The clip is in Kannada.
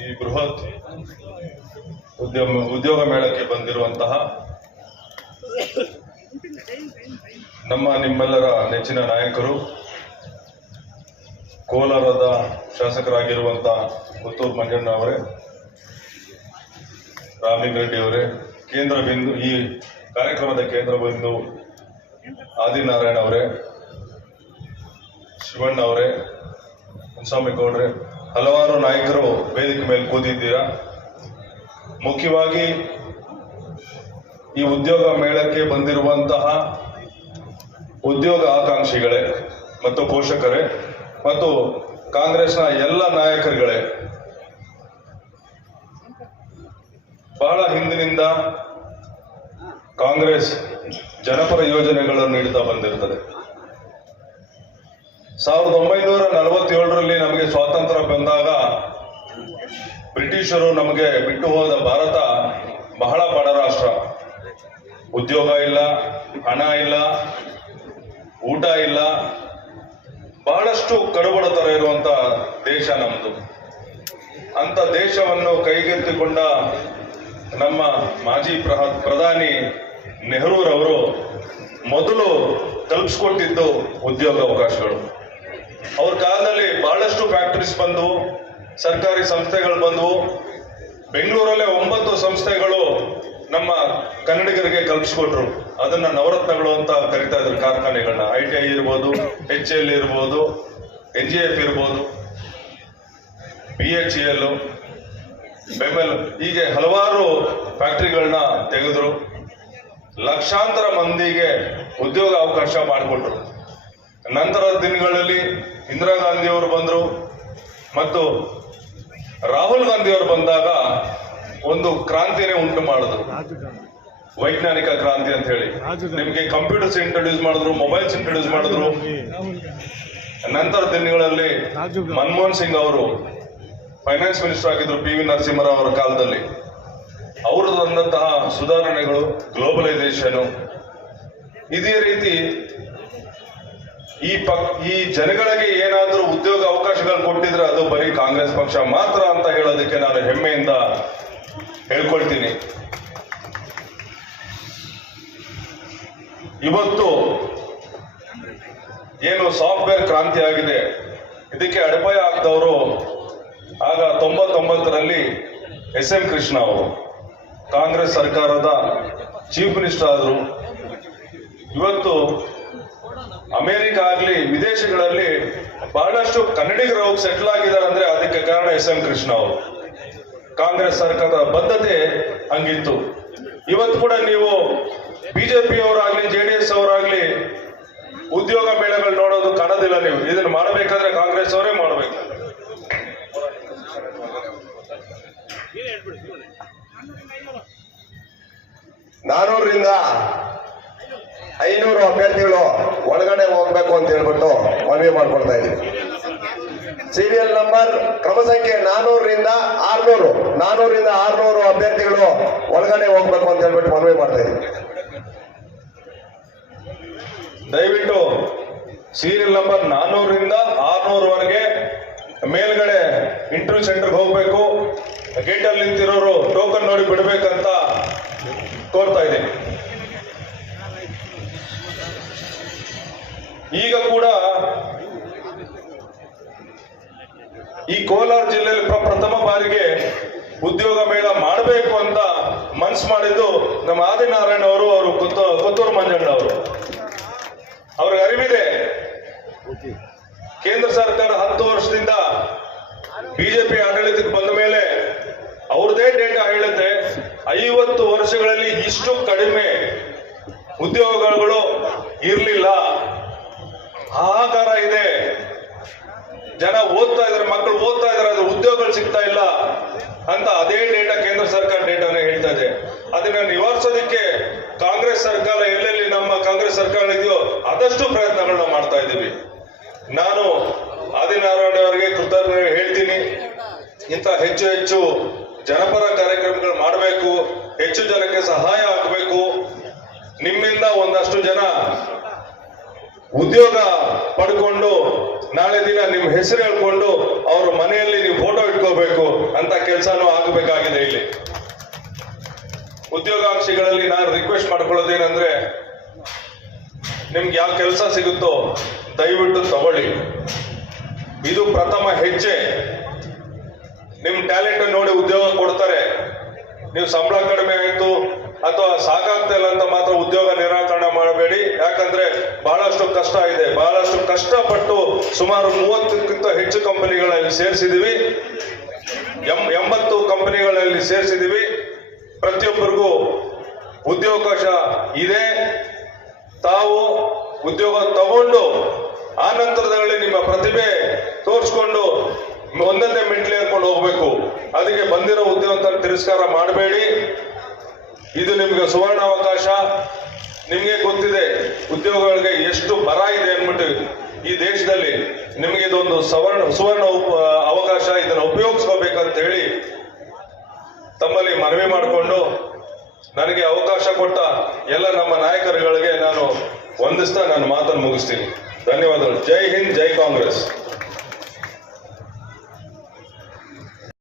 ಈ ಬೃಹತ್ ಉದ್ಯೋಗ ಮೇಳಕ್ಕೆ ಬಂದಿರುವಂತಹ ನಮ್ಮ ನಿಮ್ಮೆಲ್ಲರ ನೆಚ್ಚಿನ ನಾಯಕರು, ಕೋಲಾರದ ಶಾಸಕರಾಗಿರುವಂತಹ ಪುತ್ತೂರು ಮಂಜಣ್ಣ ಅವರೇ, ರಾಮಲಿಂಗರೆಡ್ಡಿ ಅವರೇ, ಕೇಂದ್ರ ಬಿಂದು ಈ ಕಾರ್ಯಕ್ರಮದ ಕೇಂದ್ರ ಬಿಂದು ಆದಿನಾರಾಯಣ ಅವರೇ, ಶಿವಣ್ಣ ಅವರೇ, ಮುನ್ಸ್ವಾಮಿ ಗೌಡ್ರೆ, ಹಲವಾರು ನಾಯಕರು ವೇದಿಕೆ ಮೇಲೆ ಕೂತಿದ್ದೀರಾ. ಮುಖ್ಯವಾಗಿ ಈ ಉದ್ಯೋಗ ಮೇಳಕ್ಕೆ ಬಂದಿರುವಂತಹ ಉದ್ಯೋಗ ಆಕಾಂಕ್ಷಿಗಳೇ ಮತ್ತು ಪೋಷಕರೇ ಮತ್ತು ಕಾಂಗ್ರೆಸ್ನ ಎಲ್ಲ ನಾಯಕರುಗಳೇ, ಬಹಳ ಹಿಂದಿನಿಂದ ಕಾಂಗ್ರೆಸ್ ಜನಪರ ಯೋಜನೆಗಳನ್ನು ನೀಡುತ್ತಾ ಬಂದಿರುತ್ತದೆ. 1947ರಲ್ಲಿ ನಮಗೆ ಸ್ವಾತಂತ್ರ್ಯ ಬಂದಾಗ ಬ್ರಿಟಿಷರು ನಮಗೆ ಬಿಟ್ಟು ಹೋದ ಭಾರತ ಬಹಳ ಬಡ ರಾಷ್ಟ್ರ. ಉದ್ಯೋಗ ಇಲ್ಲ, ಹಣ ಇಲ್ಲ, ಊಟ ಇಲ್ಲ, ಬಹಳಷ್ಟು ಕಡುಬಡತರ ಇರುವಂತ ದೇಶ ನಮ್ಮದು. ಅಂತ ದೇಶವನ್ನು ಕೈಗೆತ್ತಿಕೊಂಡ ನಮ್ಮ ಮಾಜಿ ಪ್ರಧಾನಿ ನೆಹರೂರವರು ಮೊದಲು ಕಲ್ಪಿಸ್ಕೊಟ್ಟಿದ್ದು ಉದ್ಯೋಗ ಅವಕಾಶಗಳು. ಅವ್ರ ಕಾಲದಲ್ಲಿ ಬಹಳಷ್ಟು ಫ್ಯಾಕ್ಟರೀಸ್ ಬಂದವು, ಸರ್ಕಾರಿ ಸಂಸ್ಥೆಗಳು ಬಂದವು. ಬೆಂಗಳೂರಲ್ಲೇ 9 ಸಂಸ್ಥೆಗಳು ನಮ್ಮ ಕನ್ನಡಿಗರಿಗೆ ಕಲ್ಪಿಸ್ಕೊಟ್ರು. ಅದನ್ನ ನವರತ್ನಗಳು ಅಂತ ಕರಿತಾ ಇದ್ರು ಕಾರ್ಖಾನೆಗಳನ್ನ. ITI ಇರ್ಬೋದು, HL ಇರ್ಬೋದು, NGF ಇರ್ಬೋದು, BHEL, ಬೆಮೆಲ್, ಹೀಗೆ ಹಲವಾರು ಫ್ಯಾಕ್ಟರಿಗಳನ್ನ ತೆಗೆದ್ರು. ಲಕ್ಷಾಂತರ ಮಂದಿಗೆ ಉದ್ಯೋಗ ಅವಕಾಶ ಮಾಡಿಕೊಟ್ರು. ನಂತರದ ದಿನಗಳಲ್ಲಿ ಇಂದಿರಾ ಗಾಂಧಿ ಅವರು ಬಂದರು ಮತ್ತು ರಾಹುಲ್ ಗಾಂಧಿ ಅವರು ಬಂದಾಗ ಒಂದು ಕ್ರಾಂತಿನೇ ಉಂಟು ಮಾಡಿದ್ರು, ವೈಜ್ಞಾನಿಕ ಕ್ರಾಂತಿ ಅಂತ ಹೇಳಿ. ನಿಮಗೆ ಕಂಪ್ಯೂಟರ್ಸ್ ಇಂಟ್ರೊಡ್ಯೂಸ್ ಮಾಡಿದ್ರು, ಮೊಬೈಲ್ಸ್ ಇಂಟ್ರೊಡ್ಯೂಸ್ ಮಾಡಿದ್ರು. ನಂತರ ದಿನಗಳಲ್ಲಿ ಮನಮೋಹನ್ ಸಿಂಗ್ ಅವರು ಫೈನಾನ್ಸ್ ಮಿನಿಸ್ಟರ್ ಆಗಿದ್ರು PV ನರಸಿಂಹರಾವ್ ಅವರ ಕಾಲದಲ್ಲಿ. ಅವರು ತಂದಂತಹ ಸುಧಾರಣೆಗಳು, ಗ್ಲೋಬಲೈಸೇಷನ್, ಇದೇ ರೀತಿ ಈ ಜನಗಳಿಗೆ ಏನಾದರೂ ಉದ್ಯೋಗ ಅವಕಾಶಗಳು ಕೊಟ್ಟಿದ್ರೆ ಅದು ಬರೀ ಕಾಂಗ್ರೆಸ್ ಪಕ್ಷ ಮಾತ್ರ ಅಂತ ಹೇಳೋದಕ್ಕೆ ನಾನು ಹೆಮ್ಮೆಯಿಂದ ಹೇಳ್ಕೊಳ್ತೀನಿ. ಇವತ್ತು ಏನು ಸಾಫ್ಟ್ವೇರ್ ಕ್ರಾಂತಿ ಆಗಿದೆ, ಇದಕ್ಕೆ ಅಡಿಪಾಯ ಆಗ್ದವರು ಆಗ 99ರಲ್ಲಿ SM ಕೃಷ್ಣ ಅವರು ಕಾಂಗ್ರೆಸ್ ಸರ್ಕಾರದ ಚೀಫ್ ಮಿನಿಸ್ಟರ್ ಆದರು. ಇವತ್ತು ಅಮೆರಿಕ ಆಗ್ಲಿ ವಿದೇಶಗಳಲ್ಲಿ ಬಹಳಷ್ಟು ಕನ್ನಡಿಗರು ಹೋಗಿ ಸೆಟ್ಲ್ ಆಗಿದ್ದಾರೆ ಅಂದ್ರೆ ಅದಕ್ಕೆ ಕಾರಣ SM ಕೃಷ್ಣ ಅವರು. ಕಾಂಗ್ರೆಸ್ ಸರ್ಕಾರದ ಬದ್ಧತೆ ಹಂಗಿತ್ತು. ಇವತ್ತು ಕೂಡ ನೀವು BJP ಅವರಾಗ್ಲಿ JDS ಅವರಾಗ್ಲಿ ಉದ್ಯೋಗ ಮೇಳಗಳು ನೋಡೋದು ಕಾಣೋದಿಲ್ಲ. ನೀವು ಇದನ್ನು ಮಾಡಬೇಕಾದ್ರೆ ಕಾಂಗ್ರೆಸ್ ಅವರೇ ಮಾಡಬೇಕು. ನಾನೂರರಿಂದ 500 ಅಭ್ಯರ್ಥಿಗಳು ಒಳಗಡೆ ಹೋಗ್ಬೇಕು ಅಂತ ಹೇಳ್ಬಿಟ್ಟು ಮನವಿ ಮಾಡ್ಕೊಳ್ತಾ ಇದ್ದೀವಿ. ಸೀರಿಯಲ್ ನಂಬರ್ ಕ್ರಮ ಸಂಖ್ಯೆ 400ರಿಂದ 600 ಅಭ್ಯರ್ಥಿಗಳು ಒಳಗಡೆ ಹೋಗ್ಬೇಕು ಅಂತ ಹೇಳ್ಬಿಟ್ಟು ಮನವಿ ಮಾಡ್ತಾ ಇದ್ದೀವಿ. ದಯವಿಟ್ಟು ಸೀರಿಯಲ್ ನಂಬರ್ 400ರಿಂದ 600ವರೆಗೆ ಮೇಲ್ಗಡೆ ಇಂಟರ್ವ್ಯೂ ಸೆಂಟರ್ಗೆ ಹೋಗ್ಬೇಕು. ಗೇಟಲ್ಲಿ ನಿಂತಿರೋರು ಟೋಕನ್ ನೋಡಿ ಬಿಡ್ಬೇಕಂತ ಕೋರ್ತಾ ಇದ್ದೀನಿ. ಈಗ ಕೂಡ ಈ ಕೋಲಾರ ಜಿಲ್ಲೆಯಲ್ಲಿ ಪ್ರಥಮ ಬಾರಿಗೆ ಉದ್ಯೋಗ ಮೇಳ ಮಾಡಬೇಕು ಅಂತ ಮನ್ಸು ಮಾಡಿದ್ದು ನಮ್ಮ ಆದಿನಾರಾಯಣ ಅವರು ಪುತ್ತೂರು ಮಂಜಣ್ಣ ಅವರು. ಅವ್ರಿಗೆ ಅರಿವಿದೆ, ಕೇಂದ್ರ ಸರ್ಕಾರ 10 ವರ್ಷದಿಂದ BJP ಆಡಳಿತಕ್ಕೆ ಬಂದ ಮೇಲೆ ಅವ್ರದೇ ಡೇಟಾ ಹೇಳುತ್ತೆ 50 ವರ್ಷಗಳಲ್ಲಿ ಇಷ್ಟು ಕಡಿಮೆ ಉದ್ಯೋಗಗಳು ಇರಲಿಲ್ಲ. ಹಾಹಾಕಾರ ಇದೆ. ಜನ ಓದ್ತಾ ಇದಾರೆ, ಮಕ್ಕಳು ಓದ್ತಾ ಇದಾರೆ, ಆದ್ರೆ ಉದ್ಯೋಗಗಳು ಸಿಗ್ತಾ ಇಲ್ಲ ಅಂತ ಅದೇ ಡೇಟಾ ಕೇಂದ್ರ ಸರ್ಕಾರ ಡೇಟಾನೇ ಹೇಳ್ತಾ ಇದೆ. ಅದನ್ನ ನಿವಾರಿಸೋದಕ್ಕೆ ಕಾಂಗ್ರೆಸ್ ಸರ್ಕಾರ ಎಲ್ಲೆಲ್ಲಿ ನಮ್ಮ ಕಾಂಗ್ರೆಸ್ ಸರ್ಕಾರ ಇದೆಯೋ ಆದಷ್ಟು ಪ್ರಯತ್ನಗಳನ್ನ ಮಾಡ್ತಾ ಇದ್ದೀವಿ. ನಾನು ಆದಿನಾರಾಯಣ ಅವರಿಗೆ ಕೃತಜ್ಞತೆ ಹೇಳ್ತೀನಿ. ಇಂಥ ಹೆಚ್ಚು ಹೆಚ್ಚು ಜನಪರ ಕಾರ್ಯಕ್ರಮಗಳು ಮಾಡಬೇಕು, ಹೆಚ್ಚು ಜನಕ್ಕೆ ಸಹಾಯ ಆಗಬೇಕು. ನಿಮ್ಮಿಂದ ಒಂದಷ್ಟು ಜನ ಉದ್ಯೋಗ ಪಡ್ಕೊಂಡು ನಾಳೆ ದಿನ ನಿಮ್ಮ ಹೆಸರು ಹೇಳ್ಕೊಂಡು ಅವ್ರ ಮನೆಯಲ್ಲಿ ನೀವು ಫೋಟೋ ಇಟ್ಕೋಬೇಕು ಅಂತ ಕೆಲಸನೂ ಆಗಬೇಕಾಗಿದೆ. ಇಲ್ಲಿ ಉದ್ಯೋಗಾಕ್ಷಿಗಳಲ್ಲಿ ನಾನು ರಿಕ್ವೆಸ್ಟ್ ಮಾಡ್ಕೊಳ್ಳೋದೇನಂದ್ರೆ, ನಿಮ್ಗೆ ಯಾವ ಕೆಲಸ ಸಿಗುತ್ತೋ ದಯವಿಟ್ಟು ತಗೊಳ್ಳಿ. ಇದು ಪ್ರಥಮ ಹೆಜ್ಜೆ. ನಿಮ್ ಟ್ಯಾಲೆಂಟ್ ನೋಡಿ ಉದ್ಯೋಗ ಕೊಡ್ತಾರೆ. ನೀವು ಸಂಬಳ ಕಡಿಮೆ ಆಯ್ತು ಅಥವಾ ಸಾಕಾಗ್ತಾ ಇಲ್ಲ ಅಂತ ಮಾತ್ರ ಉದ್ಯೋಗ ನಿರಾಕರಣೆ ಮಾಡಬೇಡಿ. ಯಾಕಂದ್ರೆ ಬಹಳಷ್ಟು ಕಷ್ಟ ಇದೆ. ಬಹಳಷ್ಟು ಕಷ್ಟಪಟ್ಟು ಸುಮಾರು 30ಕ್ಕಿಂತ ಹೆಚ್ಚು ಕಂಪನಿಗಳಲ್ಲಿ ಸೇರಿಸಿದೀವಿ. 80 ಕಂಪನಿಗಳಲ್ಲಿ ಸೇರಿಸಿದೀವಿ. ಪ್ರತಿಯೊಬ್ಬರಿಗೂ ಉದ್ಯೋಗಾವಕಾಶ ಇದೆ. ತಾವು ಉದ್ಯೋಗ ತಗೊಂಡು ಆ ನಂತರದಲ್ಲಿ ನಿಮ್ಮ ಪ್ರತಿಭೆ ತೋರಿಸ್ಕೊಂಡು ಒಂದೊಂದೇ ಮೆಟ್ಲು ಏರ್ಕೊಂಡು ಹೋಗ್ಬೇಕು. ಅದಕ್ಕೆ ಬಂದಿರೋ ಉದ್ಯೋಗ ತಿರಸ್ಕಾರ ಮಾಡಬೇಡಿ. ಇದು ನಿಮ್ಗೆ ಸುವರ್ಣ ಅವಕಾಶ. ನಿಮ್ಗೆ ಗೊತ್ತಿದೆ ಉದ್ಯೋಗಗಳಿಗೆ ಎಷ್ಟು ಬರ ಇದೆ ಅಂದ್ಬಿಟ್ಟು ಈ ದೇಶದಲ್ಲಿ. ನಿಮ್ಗೆ ಇದೊಂದು ಸುವರ್ಣ ಅವಕಾಶ. ಇದನ್ನು ಉಪಯೋಗಿಸ್ಕೋಬೇಕಂತ ಹೇಳಿ ತಮ್ಮಲ್ಲಿ ಮನವಿ ಮಾಡಿಕೊಂಡು ನನಗೆ ಅವಕಾಶ ಕೊಟ್ಟ ಎಲ್ಲ ನಮ್ಮ ನಾಯಕರುಗಳಿಗೆ ನಾನು ವಂದಿಸ್ತಾ ನನ್ನ ಮಾತನ್ನು ಮುಗಿಸ್ತೀನಿ. ಧನ್ಯವಾದಗಳು. ಜೈ ಹಿಂದ್, ಜೈ ಕಾಂಗ್ರೆಸ್.